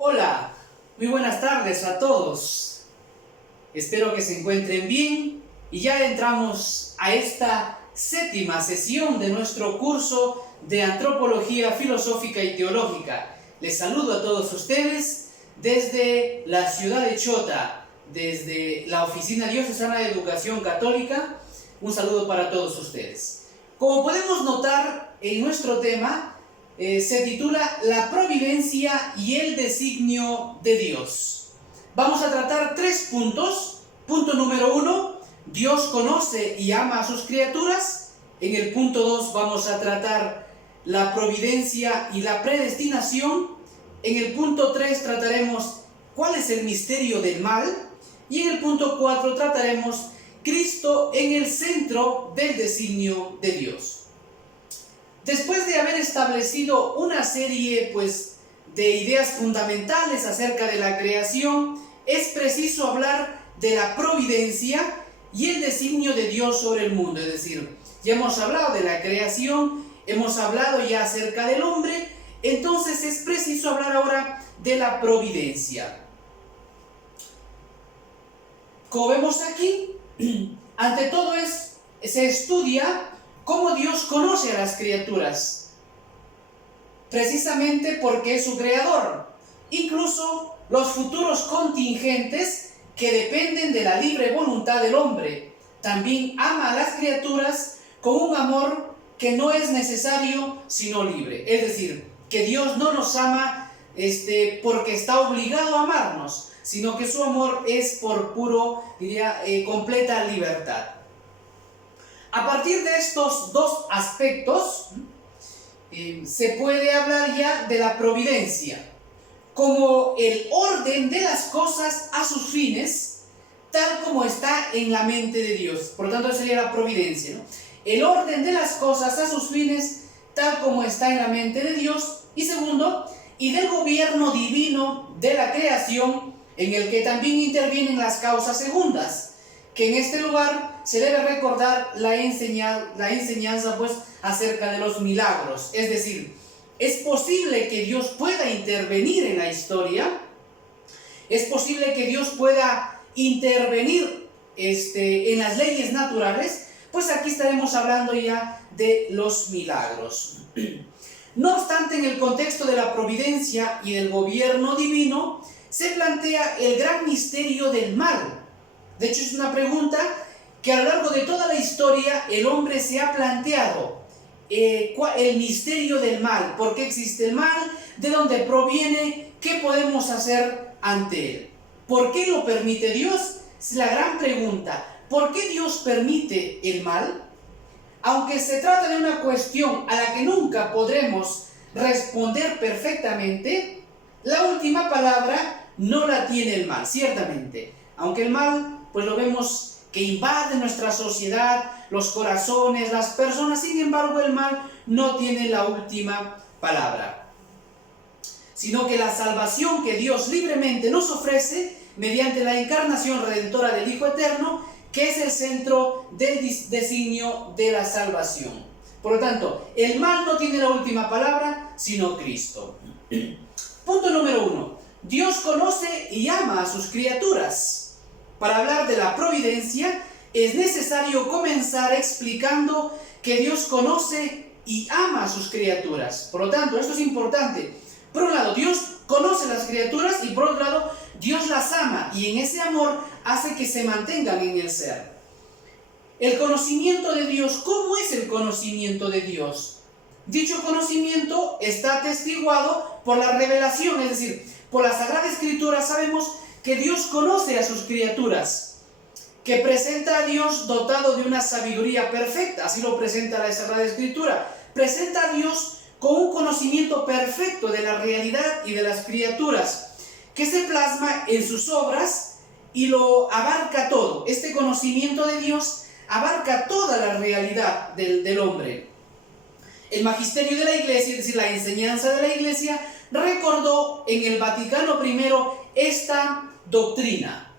Hola, muy buenas tardes a todos. Espero que se encuentren bien y ya entramos a esta séptima sesión de nuestro curso de Antropología Filosófica y Teológica. Les saludo a todos ustedes desde la ciudad de Chota, desde la Oficina Diocesana de Educación Católica. Un saludo para todos ustedes. Como podemos notar en nuestro tema, se titula La providencia y el designio de Dios. Vamos a tratar 3 puntos. Punto número 1, Dios conoce y ama a sus criaturas. En el punto 2 vamos a tratar la providencia y la predestinación. En el punto 3 trataremos cuál es el misterio del mal. Y en el punto 4 trataremos Cristo en el centro del designio de Dios. Después de haber establecido una serie de ideas fundamentales acerca de la creación, es preciso hablar de la providencia y el designio de Dios sobre el mundo. Es decir, ya hemos hablado de la creación, hemos hablado ya acerca del hombre, entonces es preciso hablar ahora de la providencia. Como vemos aquí, ante todo se estudia cómo Dios conoce a las criaturas, precisamente porque es su creador. Incluso los futuros contingentes que dependen de la libre voluntad del hombre. También ama a las criaturas con un amor que no es necesario sino libre. Es decir, que Dios no nos ama porque está obligado a amarnos, sino que su amor es por completa libertad. A partir de estos dos aspectos, se puede hablar ya de la providencia, como el orden de las cosas a sus fines, tal como está en la mente de Dios. Por lo tanto, sería la providencia, ¿no? El orden de las cosas a sus fines, tal como está en la mente de Dios. Y segundo, y del gobierno divino de la creación, en el que también intervienen las causas segundas, que en este lugar se debe recordar la enseñanza acerca de los milagros. Es decir, es posible que Dios pueda intervenir en la historia, es posible que Dios pueda intervenir en las leyes naturales, pues aquí estaremos hablando ya de los milagros. No obstante, en el contexto de la providencia y del gobierno divino, se plantea el gran misterio del mal. De hecho, es una pregunta que a lo largo de toda la historia el hombre se ha planteado. El misterio del mal. ¿Por qué existe el mal? ¿De dónde proviene? ¿Qué podemos hacer ante él? ¿Por qué lo permite Dios? Es la gran pregunta. ¿Por qué Dios permite el mal? Aunque se trata de una cuestión a la que nunca podremos responder perfectamente, la última palabra no la tiene el mal, ciertamente. Aunque el mal, lo vemos que invade nuestra sociedad, los corazones, las personas, sin embargo el mal no tiene la última palabra. Sino que la salvación que Dios libremente nos ofrece, mediante la encarnación redentora del Hijo Eterno, que es el centro del designio de la salvación. Por lo tanto, el mal no tiene la última palabra, sino Cristo. Punto número 1. Dios conoce y ama a sus criaturas. Para hablar de la providencia, es necesario comenzar explicando que Dios conoce y ama a sus criaturas. Por lo tanto, esto es importante. Por un lado, Dios conoce las criaturas y por otro lado, Dios las ama y en ese amor hace que se mantengan en el ser. El conocimiento de Dios, ¿cómo es el conocimiento de Dios? Dicho conocimiento está atestiguado por la revelación, es decir, por la Sagrada Escritura sabemos que Dios conoce a sus criaturas, que presenta a Dios dotado de una sabiduría perfecta, así lo presenta la Sagrada Escritura, presenta a Dios con un conocimiento perfecto de la realidad y de las criaturas, que se plasma en sus obras y lo abarca todo. Este conocimiento de Dios abarca toda la realidad del hombre. El magisterio de la Iglesia, es decir, la enseñanza de la Iglesia, recordó en el Vaticano I esta doctrina.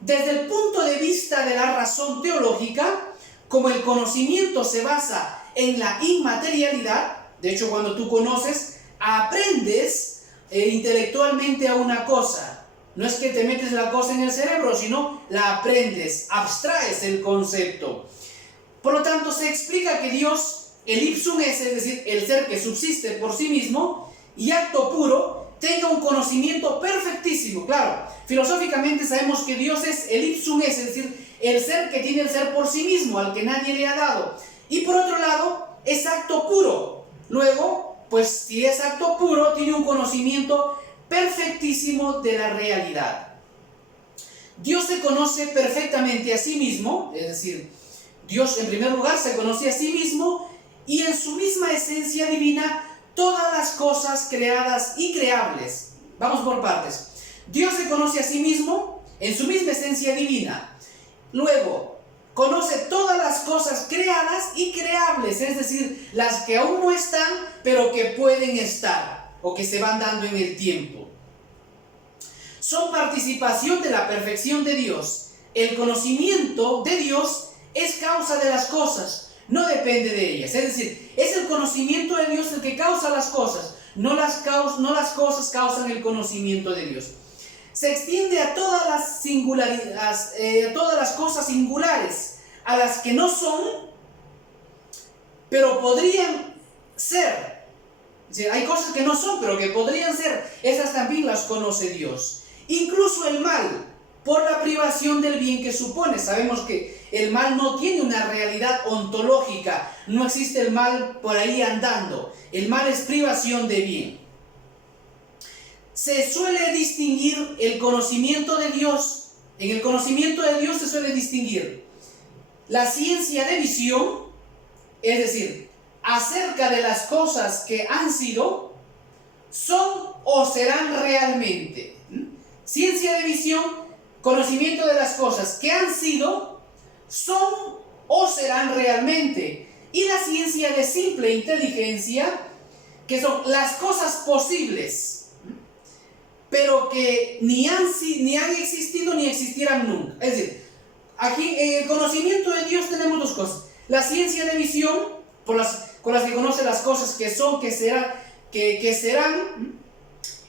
Desde el punto de vista de la razón teológica, como el conocimiento se basa en la inmaterialidad, de hecho cuando tú conoces, aprendes intelectualmente a una cosa. No es que te metes la cosa en el cerebro, sino la aprendes, abstraes el concepto. Por lo tanto, se explica que Dios, el ipsum esse, es decir, el ser que subsiste por sí mismo y acto puro, tenga un conocimiento perfectísimo. Claro, filosóficamente sabemos que Dios es el ipsum esse, es decir, el ser que tiene el ser por sí mismo, al que nadie le ha dado. Y por otro lado, es acto puro. Luego, pues si es acto puro, tiene un conocimiento perfectísimo de la realidad. Dios se conoce perfectamente a sí mismo, es decir, Dios en primer lugar se conoce a sí mismo y en su misma esencia divina todas las cosas creadas y creables. Vamos por partes. Dios se conoce a sí mismo en su misma esencia divina. Luego, conoce todas las cosas creadas y creables, es decir, las que aún no están, pero que pueden estar o que se van dando en el tiempo. Son participación de la perfección de Dios. El conocimiento de Dios es causa de las cosas, no depende de ellas. Es decir, es el conocimiento de Dios el que causa las cosas, no las cosas causan el conocimiento de Dios. Se extiende a todas las todas las cosas singulares, a las que no son, pero podrían ser. Es decir, hay cosas que no son, pero que podrían ser. Esas también las conoce Dios. Incluso el mal, por la privación del bien que supone. Sabemos que el mal no tiene una realidad ontológica. No existe el mal por ahí andando. El mal es privación de bien. Se suele distinguir el conocimiento de Dios. En el conocimiento de Dios se suele distinguir la ciencia de visión, es decir, acerca de las cosas que han sido, son o serán realmente. Ciencia de visión, conocimiento de las cosas que han sido, son o serán realmente. Y la ciencia de simple inteligencia, que son las cosas posibles, pero que ni han existido ni existirán nunca. Es decir, aquí en el conocimiento de Dios tenemos dos cosas. La ciencia de visión, con las que conoce las cosas que son, que serán,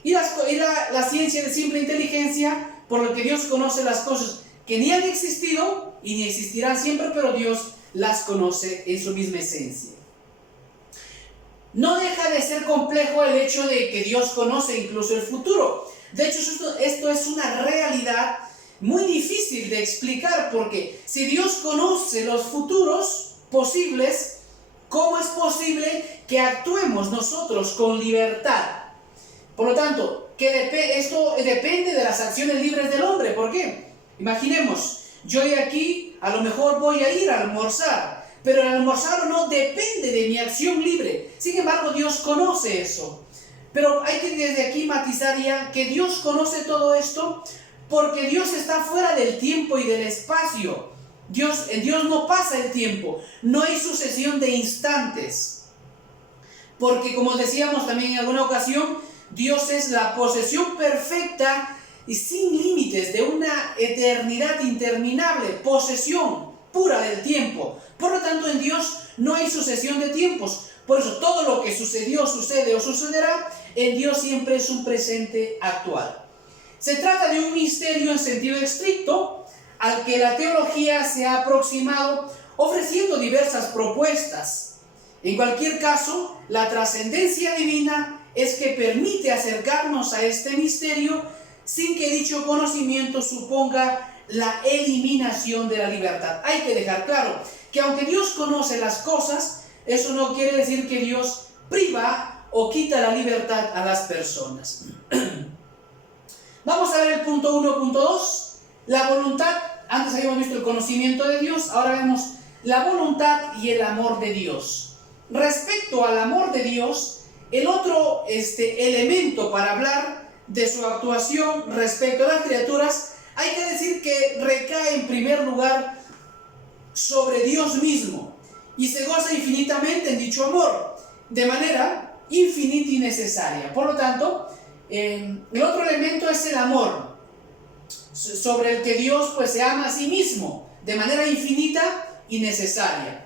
y la ciencia de simple inteligencia, por lo que Dios conoce las cosas que ni han existido y ni existirán siempre, pero Dios las conoce en su misma esencia. No deja de ser complejo el hecho de que Dios conoce incluso el futuro. De hecho, esto es una realidad muy difícil de explicar, porque si Dios conoce los futuros posibles, ¿cómo es posible que actuemos nosotros con libertad? Por lo tanto, esto depende de las acciones libres del hombre. ¿Por qué? Imaginemos, yo de aquí a lo mejor voy a ir a almorzar, pero el almorzar no depende de mi acción libre. Sin embargo, Dios conoce eso. Pero hay que desde aquí matizar ya que Dios conoce todo esto porque Dios está fuera del tiempo y del espacio. En Dios no pasa el tiempo, no hay sucesión de instantes. Porque como decíamos también en alguna ocasión, Dios es la posesión perfecta y sin límites de una eternidad interminable, posesión pura del tiempo. Por lo tanto, en Dios no hay sucesión de tiempos. Por eso todo lo que sucedió, sucede o sucederá, en Dios siempre es un presente actual. Se trata de un misterio en sentido estricto, al que la teología se ha aproximado ofreciendo diversas propuestas. En cualquier caso, la trascendencia divina es que permite acercarnos a este misterio sin que dicho conocimiento suponga la eliminación de la libertad. Hay que dejar claro que aunque Dios conoce las cosas, eso no quiere decir que Dios priva o quita la libertad a las personas. Vamos a ver el punto 1, punto 2. La voluntad. Antes habíamos visto el conocimiento de Dios, ahora vemos la voluntad y el amor de Dios. Respecto al amor de Dios, el otro elemento para hablar de su actuación respecto a las criaturas, hay que decir que recae en primer lugar sobre Dios mismo y se goza infinitamente en dicho amor, de manera infinita y necesaria. Por lo tanto, el otro elemento es el amor, sobre el que Dios pues se ama a sí mismo, de manera infinita y necesaria.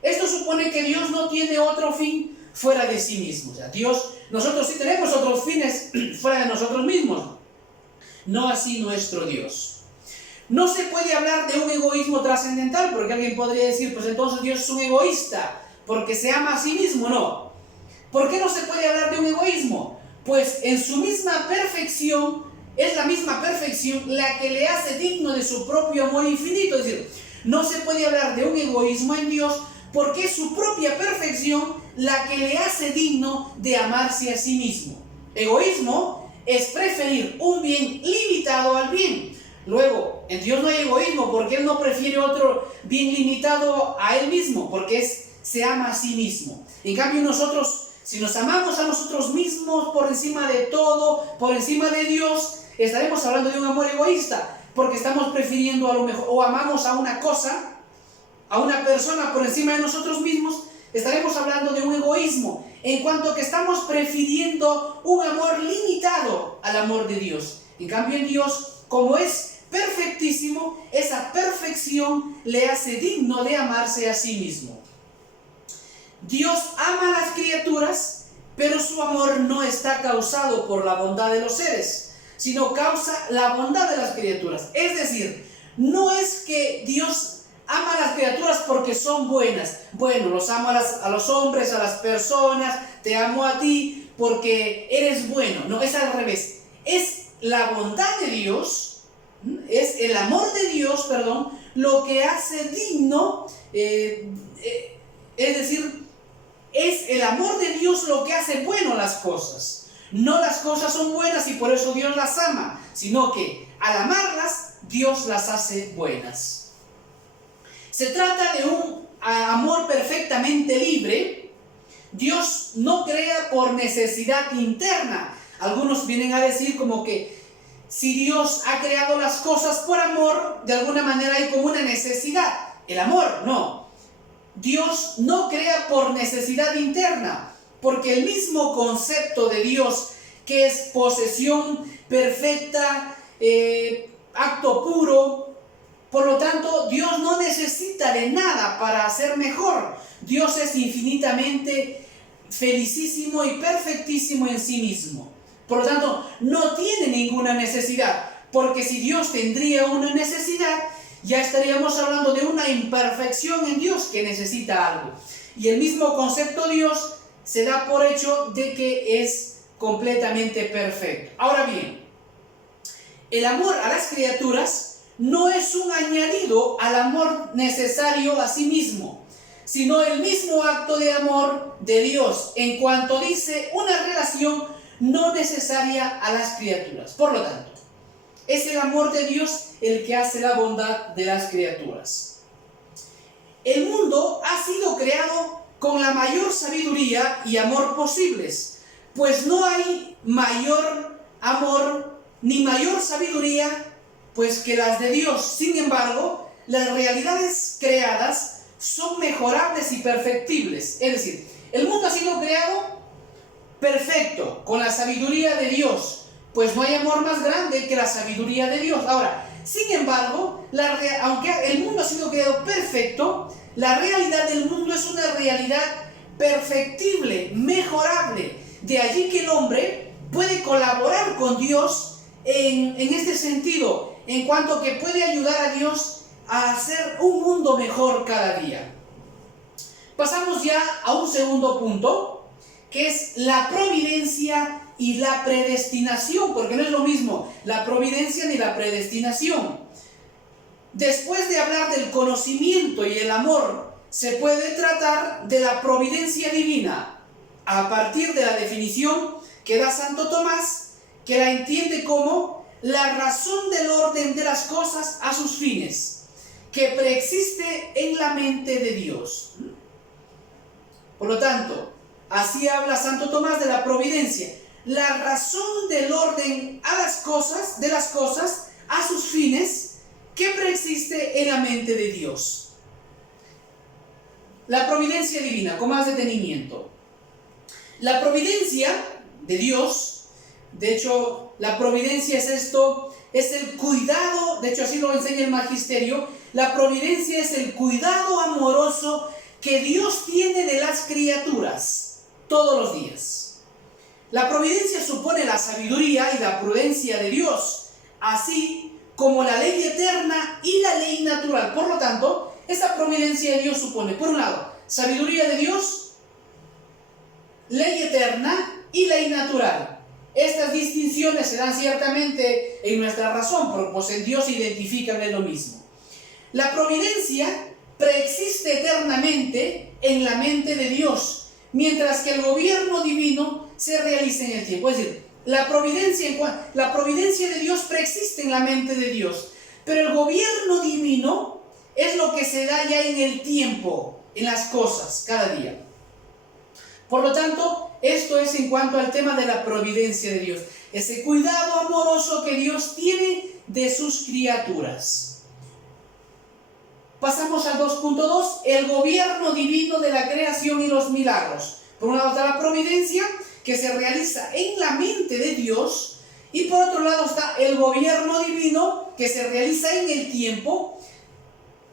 Esto supone que Dios no tiene otro fin fuera de sí mismo. O sea, nosotros sí tenemos otros fines fuera de nosotros mismos, no así nuestro Dios. No se puede hablar de un egoísmo trascendental, porque alguien podría decir, pues entonces Dios es un egoísta, porque se ama a sí mismo. No. ¿Por qué no se puede hablar de un egoísmo? Pues en su misma perfección, es la misma perfección la que le hace digno de su propio amor infinito. Es decir, no se puede hablar de un egoísmo en Dios, porque es su propia perfección la que le hace digno de amarse a sí mismo. Egoísmo es preferir un bien limitado al bien. Luego, en Dios no hay egoísmo, porque Él no prefiere otro bien limitado a Él mismo, porque se ama a sí mismo. En cambio nosotros, si nos amamos a nosotros mismos por encima de todo, por encima de Dios, estaremos hablando de un amor egoísta, porque estamos prefiriendo a lo mejor, o amamos a una cosa, a una persona por encima de nosotros mismos, estaremos hablando de un egoísmo, en cuanto que estamos prefiriendo un amor limitado al amor de Dios. En cambio en Dios, como es perfectísimo, esa perfección le hace digno de amarse a sí mismo. Dios ama a las criaturas, pero su amor no está causado por la bondad de los seres, sino causa la bondad de las criaturas. Es decir, no es que Dios ama a las criaturas porque son buenas. Bueno, los amo a los hombres, a las personas, te amo a ti porque eres bueno. No, es al revés. Es la bondad de Dios, es el amor de Dios, lo que hace digno, es decir, es el amor de Dios lo que hace bueno las cosas. No las cosas son buenas y por eso Dios las ama, sino que al amarlas, Dios las hace buenas. Se trata de un amor perfectamente libre. Dios no crea por necesidad interna. Algunos vienen a decir como que si Dios ha creado las cosas por amor, de alguna manera hay como una necesidad. El amor, no. Dios no crea por necesidad interna, porque el mismo concepto de Dios, que es posesión perfecta, acto puro, por lo tanto, Dios no necesita de nada para ser mejor. Dios es infinitamente felicísimo y perfectísimo en sí mismo. Por lo tanto, no tiene ninguna necesidad, porque si Dios tendría una necesidad, ya estaríamos hablando de una imperfección en Dios que necesita algo. Y el mismo concepto de Dios se da por hecho de que es completamente perfecto. Ahora bien, el amor a las criaturas no es un añadido al amor necesario a sí mismo, sino el mismo acto de amor de Dios, en cuanto dice una relación no necesaria a las criaturas. Por lo tanto, es el amor de Dios el que hace la bondad de las criaturas. El mundo ha sido creado con la mayor sabiduría y amor posibles, pues no hay mayor amor ni mayor sabiduría pues que las de Dios. Sin embargo, las realidades creadas son mejorables y perfectibles. Es decir, el mundo ha sido creado perfecto, con la sabiduría de Dios, pues no hay amor más grande que la sabiduría de Dios. Ahora, sin embargo, aunque el mundo ha sido creado perfecto, la realidad del mundo es una realidad perfectible, mejorable. De allí que el hombre puede colaborar con Dios en este sentido, en cuanto que puede ayudar a Dios a hacer un mundo mejor cada día. Pasamos ya a un segundo punto, que es la providencia y la predestinación, porque no es lo mismo la providencia ni la predestinación. Después de hablar del conocimiento y el amor, se puede tratar de la providencia divina, a partir de la definición que da Santo Tomás, que la entiende como la razón del orden de las cosas a sus fines, que preexiste en la mente de Dios. Por lo tanto, así habla Santo Tomás de la providencia, la razón del orden de las cosas a sus fines, que preexiste en la mente de Dios. La providencia divina, con más detenimiento. La providencia de Dios, de hecho, la providencia es esto, es el cuidado, de hecho así lo enseña el magisterio, la providencia es el cuidado amoroso que Dios tiene de las criaturas. todos los días. La providencia supone la sabiduría y la prudencia de Dios, así como la ley eterna y la ley natural. Por lo tanto, esta providencia de Dios supone, por un lado, sabiduría de Dios, ley eterna y ley natural. Estas distinciones se dan ciertamente en nuestra razón, pero pues en Dios se identifican en lo mismo. La providencia preexiste eternamente en la mente de Dios, mientras que el gobierno divino se realiza en el tiempo. Es decir, la providencia de Dios preexiste en la mente de Dios, pero el gobierno divino es lo que se da ya en el tiempo, en las cosas, cada día. Por lo tanto, esto es en cuanto al tema de la providencia de Dios, ese cuidado amoroso que Dios tiene de sus criaturas. Pasamos al 2.2, el gobierno divino de la creación y los milagros. Por un lado está la providencia que se realiza en la mente de Dios, y por otro lado está el gobierno divino que se realiza en el tiempo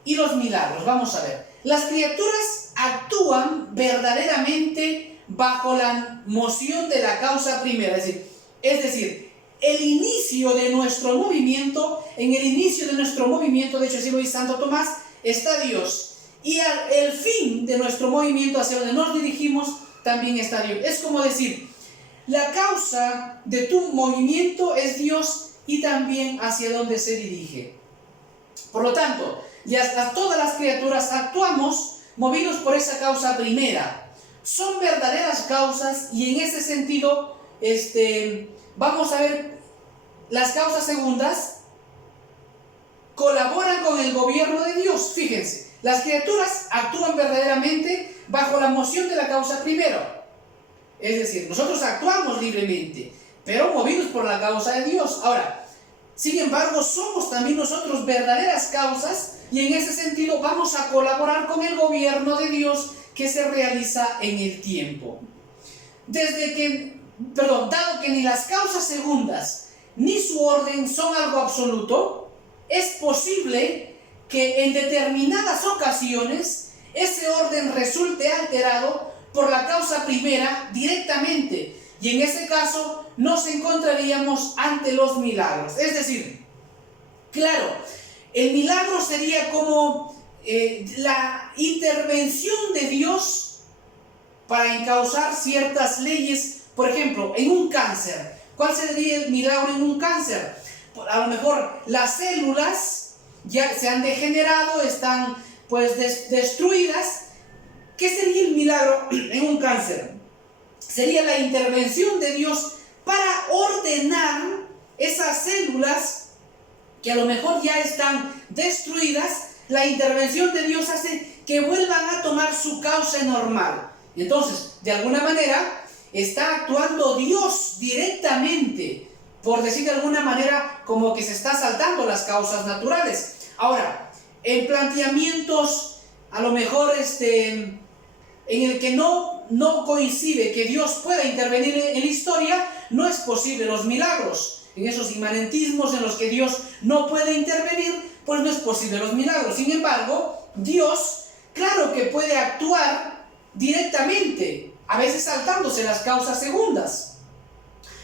y los milagros. Vamos a ver, las criaturas actúan verdaderamente bajo la moción de la causa primera, es decir, el inicio de nuestro movimiento, en el inicio de nuestro movimiento, de hecho así lo dice Santo Tomás, está Dios, y el fin de nuestro movimiento hacia donde nos dirigimos también está Dios. Es como decir, la causa de tu movimiento es Dios y también hacia donde se dirige. Por lo tanto, ya todas las criaturas actuamos movidos por esa causa primera. Son verdaderas causas, y en ese sentido vamos a ver, las causas segundas colaboran con el gobierno de Dios. Fíjense, las criaturas actúan verdaderamente bajo la moción de la causa primera. Es decir, nosotros actuamos libremente, pero movidos por la causa de Dios. Ahora, sin embargo, somos también nosotros verdaderas causas, y en ese sentido vamos a colaborar con el gobierno de Dios que se realiza en el tiempo. Dado que ni las causas segundas ni su orden son algo absoluto, es posible que en determinadas ocasiones ese orden resulte alterado por la causa primera directamente, y en ese caso nos encontraríamos ante los milagros. Es decir, claro, el milagro sería como la intervención de Dios para encauzar ciertas leyes. Por ejemplo, en un cáncer, ¿cuál sería el milagro en un cáncer? A lo mejor las células ya se han degenerado, están pues destruidas. ¿Qué sería el milagro en un cáncer? Sería la intervención de Dios para ordenar esas células que a lo mejor ya están destruidas. La intervención de Dios hace que vuelvan a tomar su causa normal. Entonces, de alguna manera, está actuando Dios directamente, por decir de alguna manera, como que se está saltando las causas naturales. Ahora, en planteamientos, a lo mejor en el que no coincide que Dios pueda intervenir en la historia, no es posible los milagros. En esos inmanentismos en los que Dios no puede intervenir, pues no es posible los milagros. Sin embargo, Dios, claro que puede actuar directamente, a veces saltándose las causas segundas.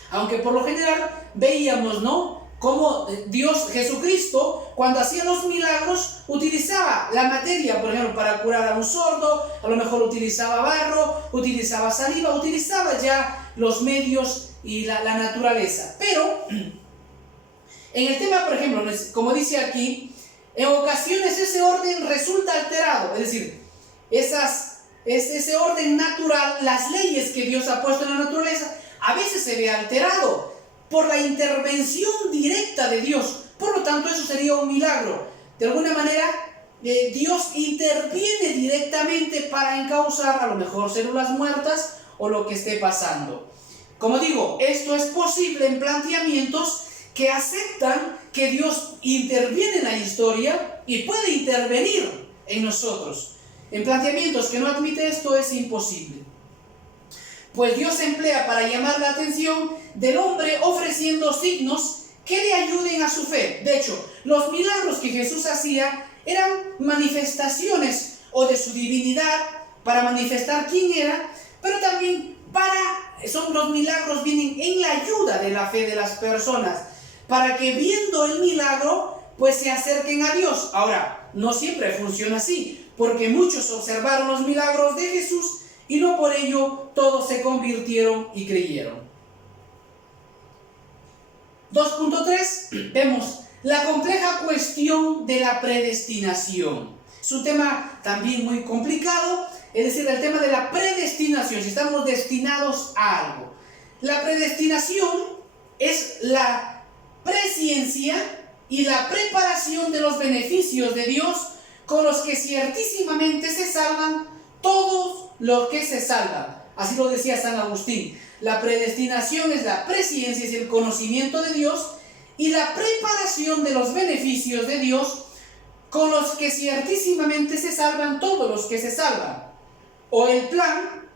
Aunque por lo general veíamos, ¿no?, cómo Dios, Jesucristo, cuando hacía los milagros, utilizaba la materia, por ejemplo, para curar a un sordo, a lo mejor utilizaba barro, utilizaba saliva, utilizaba ya los medios y la naturaleza. Pero, en el tema, por ejemplo, como dice aquí, en ocasiones ese orden resulta alterado, es decir, ese orden natural, las leyes que Dios ha puesto en la naturaleza, a veces se ve alterado por la intervención directa de Dios. Por lo tanto, eso sería un milagro. De alguna manera, Dios interviene directamente para encauzar a lo mejor células muertas o lo que esté pasando. Como digo, esto es posible en planteamientos que aceptan que Dios interviene en la historia y puede intervenir en nosotros. En planteamientos que no admite esto, es imposible. Pues Dios emplea para llamar la atención del hombre ofreciendo signos que le ayuden a su fe. De hecho, los milagros que Jesús hacía eran manifestaciones o de su divinidad para manifestar quién era, pero también los milagros vienen en la ayuda de la fe de las personas, para que viendo el milagro, pues se acerquen a Dios. Ahora, no siempre funciona así, porque muchos observaron los milagros de Jesús y no por ello todos se convirtieron y creyeron. 2.3, vemos la compleja cuestión de la predestinación. Es un tema también muy complicado, es decir, el tema de la predestinación, si estamos destinados a algo. La predestinación es la presciencia y la preparación de los beneficios de Dios con los que ciertísimamente se salvan todos los que se salvan. Así lo decía San Agustín. La predestinación es la presciencia, es el conocimiento de Dios, y la preparación de los beneficios de Dios con los que ciertísimamente se salvan todos los que se salvan. O el plan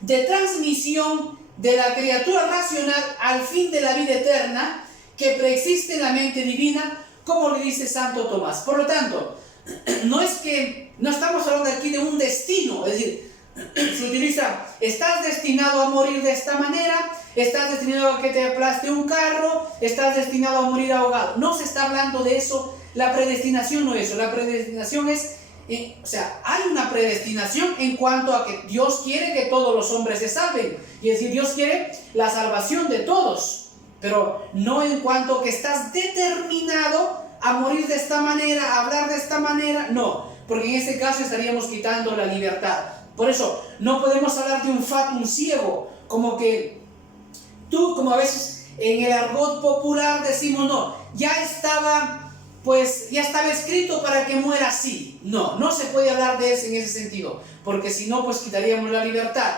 de transmisión de la criatura racional al fin de la vida eterna que preexiste en la mente divina, como le dice Santo Tomás. Por lo tanto, no estamos hablando aquí de un destino, es decir, se utiliza, estás destinado a morir de esta manera, estás destinado a que te aplaste un carro, estás destinado a morir ahogado. No se está hablando de eso, la predestinación no es eso, la predestinación es, hay una predestinación en cuanto a que Dios quiere que todos los hombres se salven, y es decir, Dios quiere la salvación de todos, pero no en cuanto a que estás determinado a morir de esta manera, a hablar de esta manera, no, porque en ese caso estaríamos quitando la libertad. Por eso, no podemos hablar de un fatum ciego, como a veces en el argot popular decimos, no, ya estaba escrito para que muera así. No se puede hablar de eso en ese sentido, porque si no, pues quitaríamos la libertad.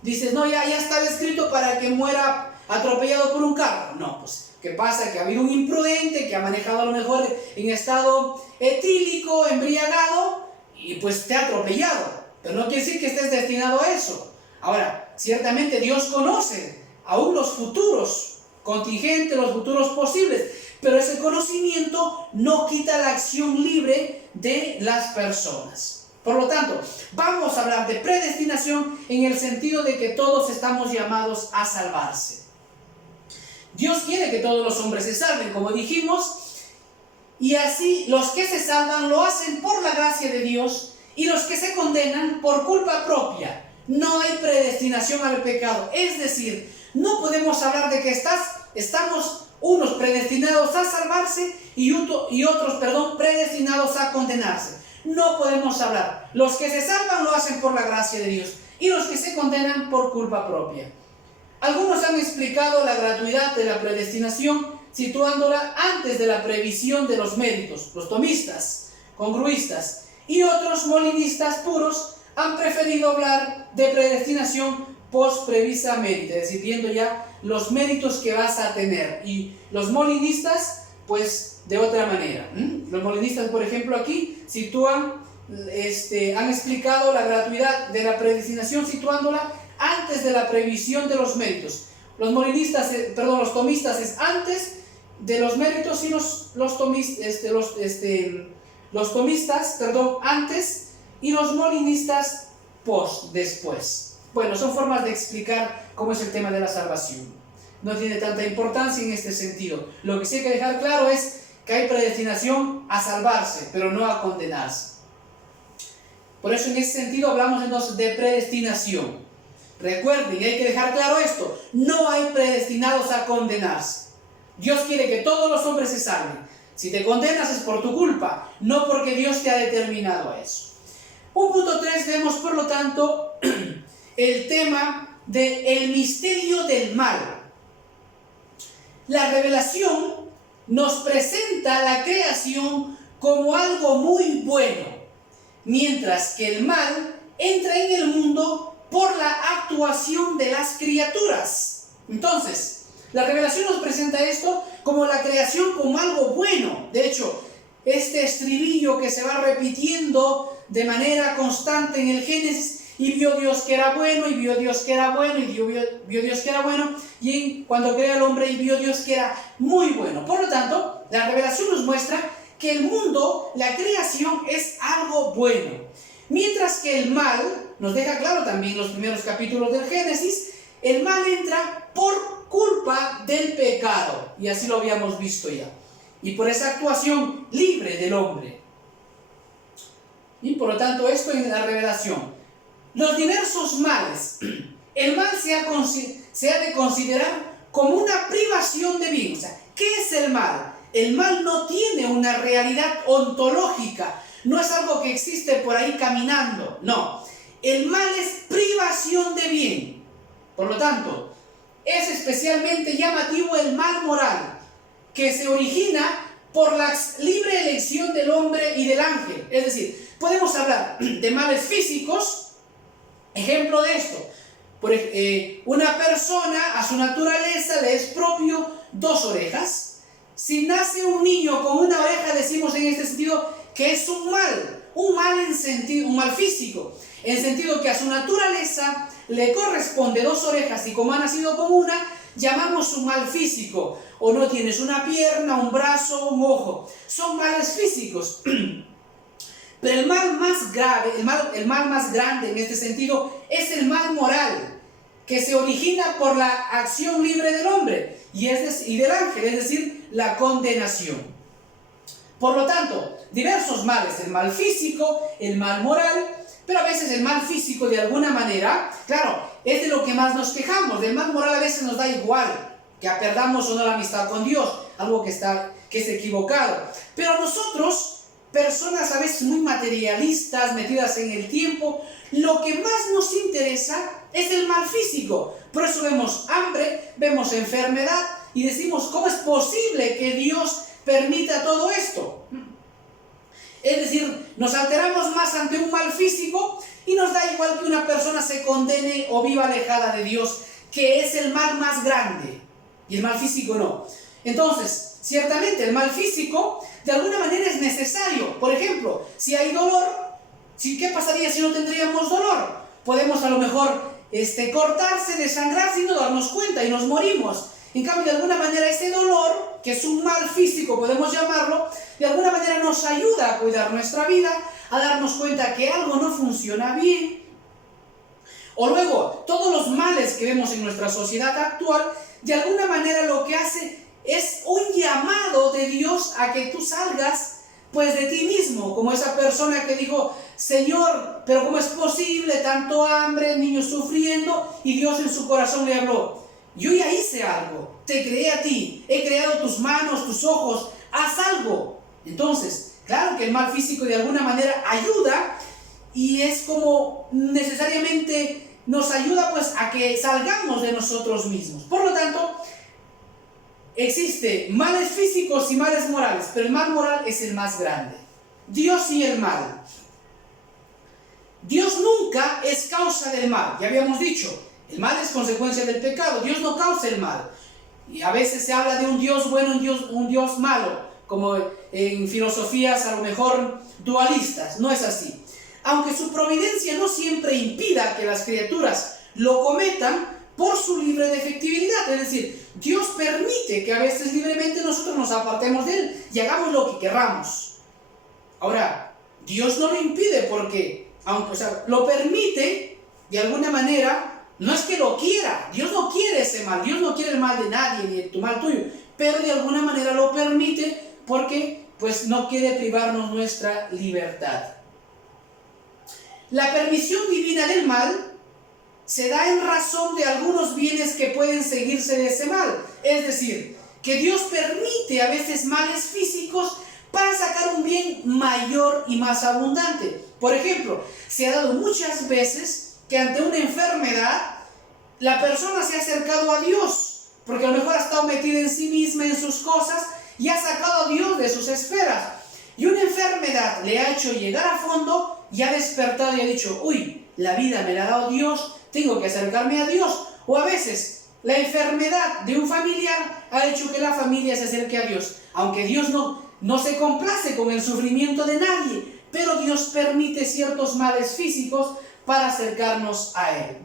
Dices, no, ya estaba escrito para que muera atropellado por un carro. No, pues, ¿qué pasa? Que ha habido un imprudente que ha manejado a lo mejor en estado etílico, embriagado, y pues te ha atropellado. Pero no quiere decir que estés destinado a eso. Ahora, ciertamente Dios conoce aún los futuros contingentes, los futuros posibles, pero ese conocimiento no quita la acción libre de las personas. Por lo tanto, vamos a hablar de predestinación en el sentido de que todos estamos llamados a salvarse. Dios quiere que todos los hombres se salven, como dijimos, y así los que se salvan lo hacen por la gracia de Dios, y los que se condenan por culpa propia. No hay predestinación al pecado. Es decir, no podemos hablar de que estamos unos predestinados a salvarse y otros, predestinados a condenarse. No podemos hablar. Los que se salvan lo hacen por la gracia de Dios y los que se condenan por culpa propia. Algunos han explicado la gratuidad de la predestinación situándola antes de la previsión de los méritos, los tomistas, congruistas, y otros molinistas puros han preferido hablar de predestinación post previsa mérita, es decir, viendo ya los méritos que vas a tener. Y los molinistas, pues, de otra manera. Los molinistas, por ejemplo, aquí sitúan, han explicado la gratuidad de la predestinación situándola antes de la previsión de los méritos. Los tomistas es antes de los méritos y los tomistas, antes, y los molinistas después. Bueno, son formas de explicar cómo es el tema de la salvación. No tiene tanta importancia en este sentido. Lo que sí hay que dejar claro es que hay predestinación a salvarse, pero no a condenarse. Por eso en ese sentido hablamos entonces de predestinación. Recuerden, hay que dejar claro esto, no hay predestinados a condenarse. Dios quiere que todos los hombres se salven. Si te condenas es por tu culpa, no porque Dios te ha determinado a eso. 1.3 vemos, por lo tanto, el tema del misterio del mal. La revelación nos presenta la creación como algo muy bueno, mientras que el mal entra en el mundo por la actuación de las criaturas. Entonces, la revelación nos presenta esto como la creación como algo bueno. De hecho, este estribillo que se va repitiendo de manera constante en el Génesis, y vio Dios que era bueno, y vio Dios que era bueno, y vio Dios que era bueno, y cuando crea al hombre, y vio Dios que era muy bueno. Por lo tanto, la revelación nos muestra que el mundo, la creación, es algo bueno. Mientras que el mal, nos deja claro también los primeros capítulos del Génesis, el mal entra por culpa del pecado, y así lo habíamos visto ya, y por esa actuación libre del hombre. Y por lo tanto, esto en la revelación. Los diversos males. El mal se ha de considerar como una privación de bien. O sea, ¿qué es el mal? El mal no tiene una realidad ontológica. No es algo que existe por ahí caminando. No. El mal es privación de bien. Por lo tanto, es especialmente llamativo el mal moral, que se origina por la libre elección del hombre y del ángel. Es decir, podemos hablar de males físicos. Ejemplo de esto, una persona a su naturaleza le es propio 2 orejas. Si nace un niño con una oreja, decimos en este sentido que es un mal físico, en sentido que a su naturaleza le corresponde 2 orejas y como ha nacido con una, llamamos un mal físico. O no tienes una pierna, un brazo, un ojo. Son males físicos. Pero el mal más grave, el mal más grande en este sentido es el mal moral, que se origina por la acción libre del hombre y del ángel, es decir, la condenación. Por lo tanto, diversos males, el mal físico, el mal moral, pero a veces el mal físico de alguna manera, claro, es de lo que más nos quejamos. Del mal moral a veces nos da igual, que perdamos o no la amistad con Dios, algo que es equivocado. Pero nosotros, personas a veces muy materialistas, metidas en el tiempo, lo que más nos interesa es el mal físico. Por eso vemos hambre, vemos enfermedad y decimos, ¿cómo es posible que Dios permita todo esto? Es decir, nos alteramos más ante un mal físico y nos da igual que una persona se condene o viva alejada de Dios, que es el mal más grande, y el mal físico no. Entonces, ciertamente el mal físico de alguna manera es necesario. Por ejemplo, si hay dolor, ¿qué pasaría si no tendríamos dolor? Podemos a lo mejor cortarse, desangrarse y no darnos cuenta y nos morimos. En cambio, de alguna manera ese dolor, que es un mal físico, podemos llamarlo, de alguna manera nos ayuda a cuidar nuestra vida, a darnos cuenta que algo no funciona bien. O luego, todos los males que vemos en nuestra sociedad actual, de alguna manera lo que hace es un llamado de Dios a que tú salgas pues de ti mismo, como esa persona que dijo, Señor, pero ¿cómo es posible tanto hambre, niños sufriendo? Y Dios en su corazón le habló, yo ya hice algo, te creé a ti, he creado tus manos, tus ojos, haz algo. Entonces, claro que el mal físico de alguna manera ayuda y es como necesariamente nos ayuda pues a que salgamos de nosotros mismos. Por lo tanto, existe males físicos y males morales, pero el mal moral es el más grande. Dios y el mal. Dios nunca es causa del mal, ya habíamos dicho, el mal es consecuencia del pecado, Dios no causa el mal. Y a veces se habla de un Dios bueno, un Dios malo, como en filosofías a lo mejor dualistas, no es así. Aunque su providencia no siempre impida que las criaturas lo cometan por su libre defectibilidad, es decir, Dios permite que a veces libremente nosotros nos apartemos de Él y hagamos lo que querramos. Ahora, Dios no lo impide porque, aunque lo permite de alguna manera, no es que lo quiera, Dios no quiere ese mal, Dios no quiere el mal de nadie, ni tu mal tuyo, pero de alguna manera lo permite porque pues no quiere privarnos nuestra libertad. La permisión divina del mal se da en razón de algunos bienes que pueden seguirse de ese mal. Es decir, que Dios permite a veces males físicos para sacar un bien mayor y más abundante. Por ejemplo, se ha dado muchas veces que ante una enfermedad la persona se ha acercado a Dios, porque a lo mejor ha estado metida en sí misma, en sus cosas, y ha sacado a Dios de sus esferas. Y una enfermedad le ha hecho llegar a fondo y ha despertado y ha dicho, uy, la vida me la ha dado Dios, tengo que acercarme a Dios. O a veces la enfermedad de un familiar ha hecho que la familia se acerque a Dios. Aunque Dios no se complace con el sufrimiento de nadie, pero Dios permite ciertos males físicos para acercarnos a Él.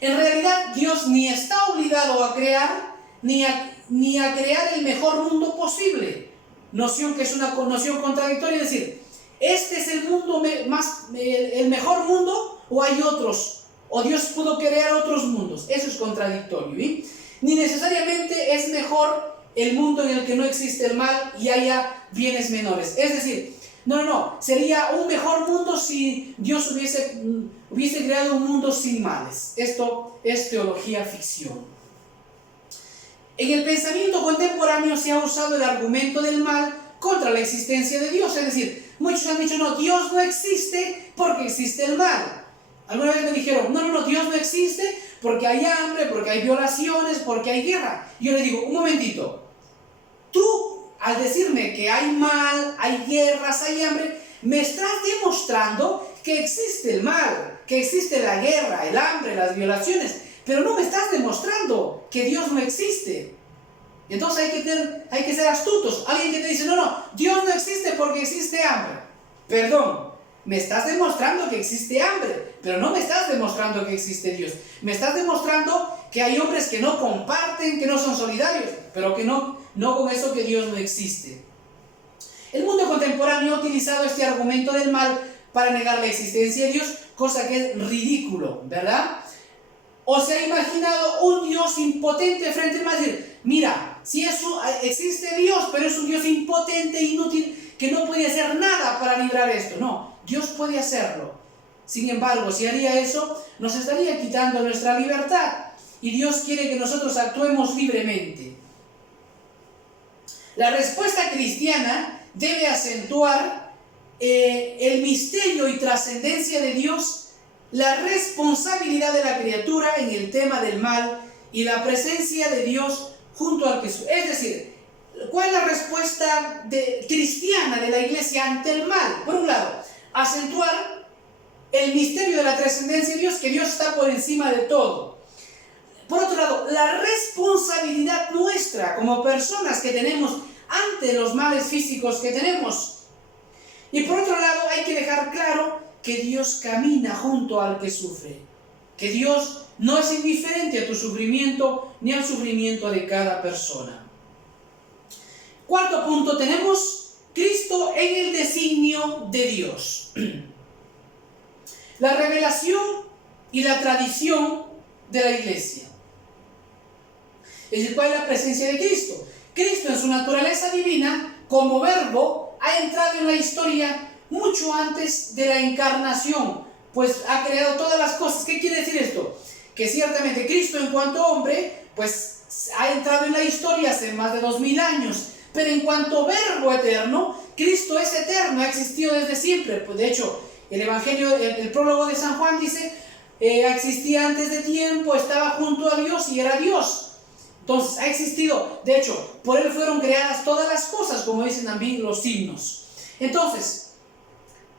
En realidad Dios ni está obligado a crear, ni a crear el mejor mundo posible. Noción que es una noción contradictoria, es decir, ¿este es el mundo el mejor mundo o hay otros o Dios pudo crear otros mundos. Eso es contradictorio, ¿eh? Ni necesariamente es mejor el mundo en el que no existe el mal y haya bienes menores. Es decir, no, sería un mejor mundo si Dios hubiese creado un mundo sin males. Esto es teología ficción. En el pensamiento contemporáneo se ha usado el argumento del mal contra la existencia de Dios. Es decir, muchos han dicho, no, Dios no existe porque existe el mal. Alguna vez me dijeron, no, Dios no existe porque hay hambre, porque hay violaciones, porque hay guerra. Yo le digo, un momentito, tú al decirme que hay mal, hay guerras, hay hambre, me estás demostrando que existe el mal, que existe la guerra, el hambre, las violaciones, pero no me estás demostrando que Dios no existe. Entonces hay que ser astutos. Alguien que te dice, no, Dios no existe porque existe hambre. Perdón, me estás demostrando que existe hambre, pero no me estás demostrando que existe Dios. Me estás demostrando que hay hombres que no comparten, que no son solidarios, pero que no con eso que Dios no existe. El mundo contemporáneo ha utilizado este argumento del mal para negar la existencia de Dios, cosa que es ridículo, ¿verdad? O se ha imaginado un Dios impotente frente al mal, decir, mira, si existe Dios, pero es un Dios impotente, inútil, que no puede hacer nada para librar esto. No, Dios puede hacerlo. Sin embargo, si haría eso, nos estaría quitando nuestra libertad. Y Dios quiere que nosotros actuemos libremente. La respuesta cristiana debe acentuar el misterio y trascendencia de Dios, la responsabilidad de la criatura en el tema del mal y la presencia de Dios junto al que sufre. Es decir, ¿cuál es la respuesta cristiana de la iglesia ante el mal? Por un lado, acentuar el misterio de la trascendencia de Dios, que Dios está por encima de todo. Por otro lado, la responsabilidad nuestra como personas que tenemos ante los males físicos que tenemos. Y por otro lado, hay que dejar claro que Dios camina junto al que sufre, que Dios no es indiferente a tu sufrimiento ni al sufrimiento de cada persona. Cuarto punto, tenemos Cristo en el designio de Dios. La revelación y la tradición de la iglesia. Es decir, ¿cuál es la presencia de Cristo? Cristo en su naturaleza divina, como verbo, ha entrado en la historia mucho antes de la encarnación, pues ha creado todas las cosas. ¿Qué quiere decir esto? Que ciertamente Cristo en cuanto hombre, pues ha entrado en la historia hace más de 2000 años, pero en cuanto verbo eterno, Cristo es eterno, ha existido desde siempre. Pues de hecho, el Evangelio, el prólogo de San Juan dice, existía antes de tiempo, estaba junto a Dios y era Dios. Entonces, ha existido. De hecho, por Él fueron creadas todas las cosas, como dicen también los himnos. Entonces,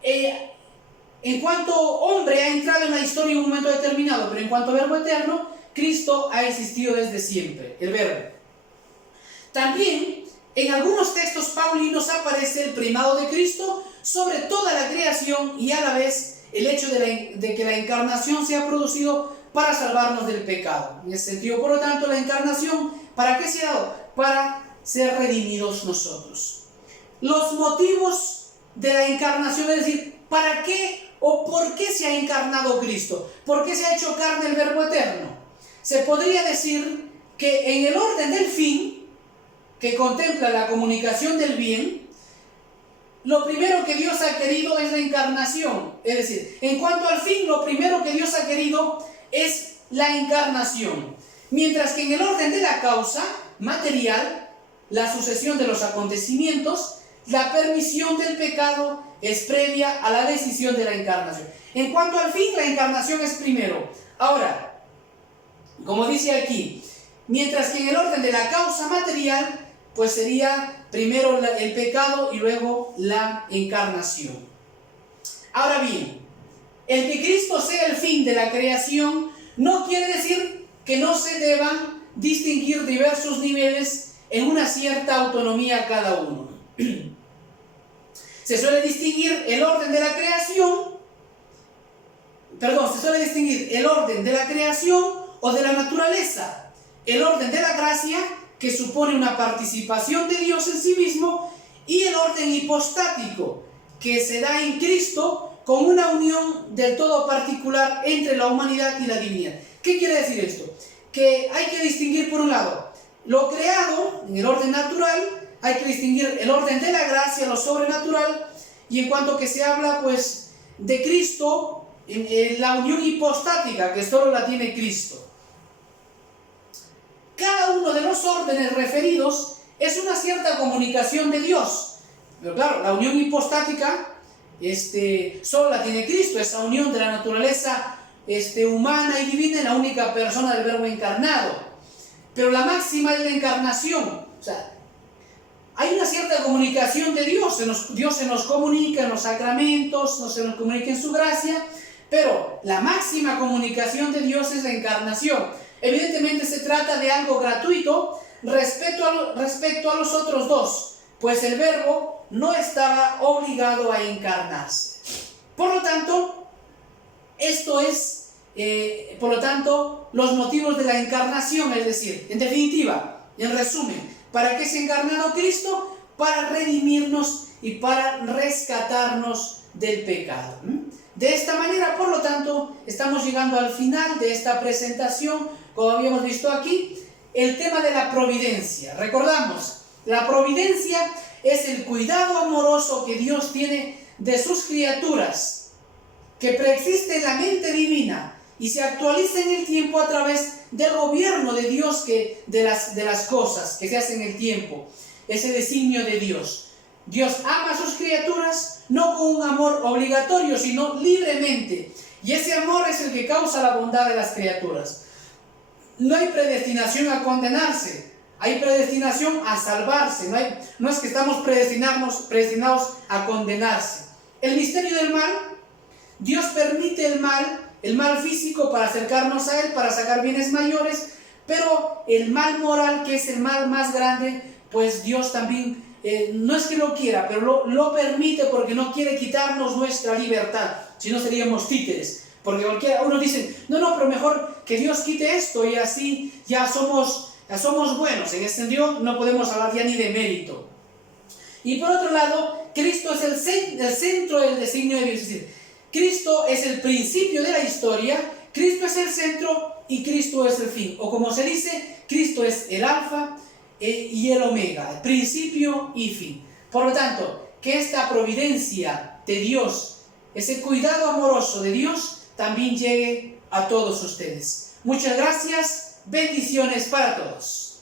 en cuanto hombre ha entrado en la historia en un momento determinado, pero en cuanto verbo eterno, Cristo ha existido desde siempre, el verbo. También, en algunos textos paulinos aparece el primado de Cristo sobre toda la creación y a la vez el hecho de que la encarnación se ha producido para salvarnos del pecado. En ese sentido, por lo tanto, la encarnación, ¿para qué se ha dado? Para ser redimidos nosotros. Los motivos de la encarnación, es decir, ¿para qué o por qué se ha encarnado Cristo? ¿Por qué se ha hecho carne el verbo eterno? Se podría decir que en el orden del fin, que contempla la comunicación del bien, lo primero que Dios ha querido es la encarnación. Es decir, en cuanto al fin, lo primero que Dios ha querido es la encarnación. Mientras que en el orden de la causa material, la sucesión de los acontecimientos, la permisión del pecado es previa a la decisión de la encarnación. En cuanto al fin, la encarnación es primero. Ahora, como dice aquí, mientras que en el orden de la causa material, pues sería primero el pecado y luego la encarnación. Ahora bien, el que Cristo sea el fin de la creación no quiere decir que no se deban distinguir diversos niveles en una cierta autonomía cada uno. Se suele distinguir el orden de la creación, se suele distinguir el orden de la creación o de la naturaleza, el orden de la gracia, que supone una participación de Dios en sí mismo, y el orden hipostático, que se da en Cristo con una unión del todo particular entre la humanidad y la divinidad. ¿Qué quiere decir esto? Que hay que distinguir, por un lado, lo creado en el orden natural, hay que distinguir el orden de la gracia, lo sobrenatural, y en cuanto que se habla, pues, de Cristo, en la unión hipostática, que solo la tiene Cristo. Cada uno de los órdenes referidos es una cierta comunicación de Dios. Pero claro, la unión hipostática solo la tiene Cristo, esa unión de la naturaleza humana y divina en la única persona del Verbo encarnado. Pero la máxima es la encarnación. O sea, hay una cierta comunicación de Dios. Dios se nos comunica en los sacramentos, se nos comunica en su gracia, pero la máxima comunicación de Dios es la encarnación. Evidentemente se trata de algo gratuito respecto a los otros dos, pues el Verbo no estaba obligado a encarnarse. Por lo tanto, los motivos de la encarnación, es decir, en definitiva, en resumen, ¿para qué se ha encarnado Cristo? Para redimirnos y para rescatarnos del pecado. De esta manera, por lo tanto, estamos llegando al final de esta presentación, como habíamos visto aquí, el tema de la providencia. Recordamos, la providencia es el cuidado amoroso que Dios tiene de sus criaturas, que preexiste en la mente divina y se actualiza en el tiempo a través del gobierno de Dios, de las cosas que se hacen en el tiempo, ese designio de Dios. Dios ama a sus criaturas no con un amor obligatorio, sino libremente, y ese amor es el que causa la bondad de las criaturas. No hay predestinación a condenarse, hay predestinación a salvarse. No es que estamos predestinados a condenarse. El misterio del mal, Dios permite el mal físico para acercarnos a Él, para sacar bienes mayores, pero el mal moral, que es el mal más grande, pues Dios también, no es que lo quiera, pero lo permite porque no quiere quitarnos nuestra libertad, si no seríamos títeres. Porque uno dice, no, pero mejor que Dios quite esto y así ya somos buenos. En ese sentido no podemos hablar ya ni de mérito. Y por otro lado, Cristo es el centro del designio de Dios. Es decir, Cristo es el principio de la historia, Cristo es el centro y Cristo es el fin. O como se dice, Cristo es el alfa y el omega, el principio y fin. Por lo tanto, que esta providencia de Dios, ese cuidado amoroso de Dios, también llegue a todos ustedes. Muchas gracias, bendiciones para todos.